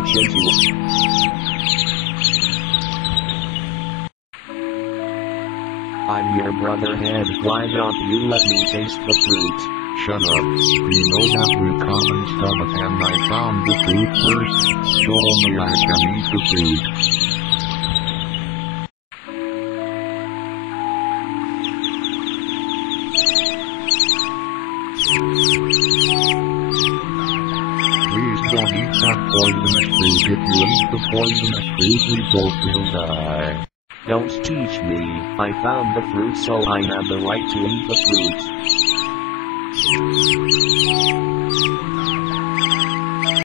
attention to it. I'm your brother Head, why don't you let me taste the fruit? Shut up. You know that with common stomach and I found the fruit first, so only I can eat the fruit. Please don't eat that poisonous fruit. If you eat the poisonous fruit, we both will die. Don't teach me, I found the fruit so I have the right to eat the fruit.